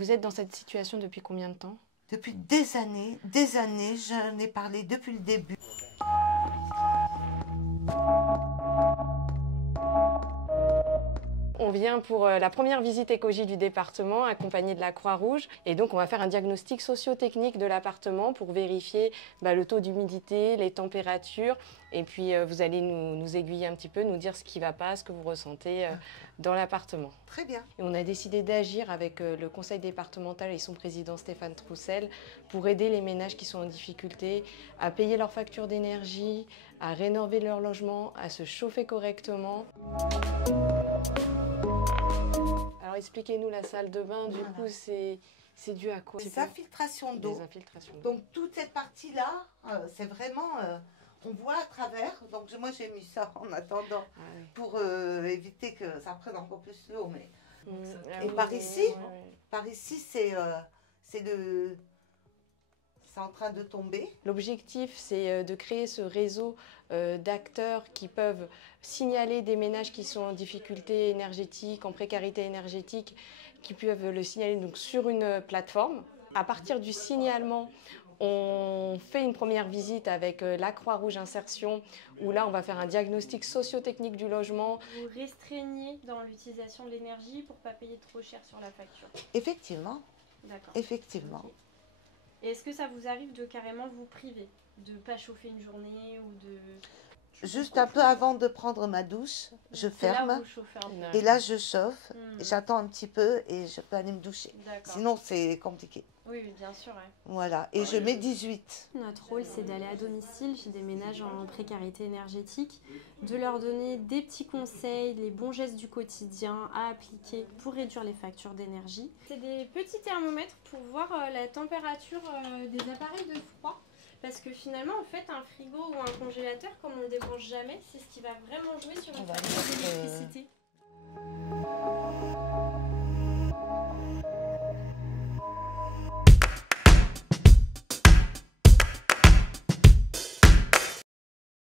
Vous êtes dans cette situation depuis combien de temps? Depuis des années, j'en ai parlé depuis le début. On vient pour la première visite écologie du département, accompagnée de la Croix-Rouge. Et donc, on va faire un diagnostic socio-technique de l'appartement pour vérifier le taux d'humidité, les températures. Et puis, vous allez nous aiguiller un petit peu, nous dire ce qui ne va pas, ce que vous ressentez dans l'appartement. Très bien. Et on a décidé d'agir avec le conseil départemental et son président Stéphane Troussel pour aider les ménages qui sont en difficulté à payer leurs factures d'énergie, à rénover leur logement, à se chauffer correctement. Alors expliquez-nous la salle de bain, du coup c'est dû à quoi? Des infiltrations d'eau. Des infiltrations d'eau. Donc toute cette partie-là, c'est vraiment, on voit à travers. Donc moi j'ai mis ça en attendant pour éviter que ça prenne encore plus l'eau. Mais... Et par ici, c'est en train de tomber. L'objectif, c'est de créer ce réseau d'acteurs qui peuvent signaler des ménages qui sont en difficulté énergétique, en précarité énergétique, qui peuvent le signaler donc, sur une plateforme. À partir du signalement, on fait une première visite avec la Croix-Rouge Insertion, où là, on va faire un diagnostic socio-technique du logement. Vous restreignez dans l'utilisation de l'énergie pour ne pas payer trop cher sur la facture? Effectivement. D'accord. Effectivement. Okay. Et est-ce que ça vous arrive de carrément vous priver, de ne pas chauffer une journée ou de... Juste un peu avant de prendre ma douche, je ferme. Là où vous chauffez un peu. Et là, je chauffe. J'attends un petit peu et je peux aller me doucher. Sinon, c'est compliqué. Oui, bien sûr. Ouais. Voilà. Et je mets 18. Notre rôle, c'est d'aller à domicile chez des ménages en précarité énergétique, de leur donner des petits conseils, les bons gestes du quotidien à appliquer pour réduire les factures d'énergie. C'est des petits thermomètres pour voir la température des appareils de froid. Parce que finalement, en fait, un frigo ou un congélateur, comme on ne le débranche jamais, c'est ce qui va vraiment jouer sur une facture d'électricité.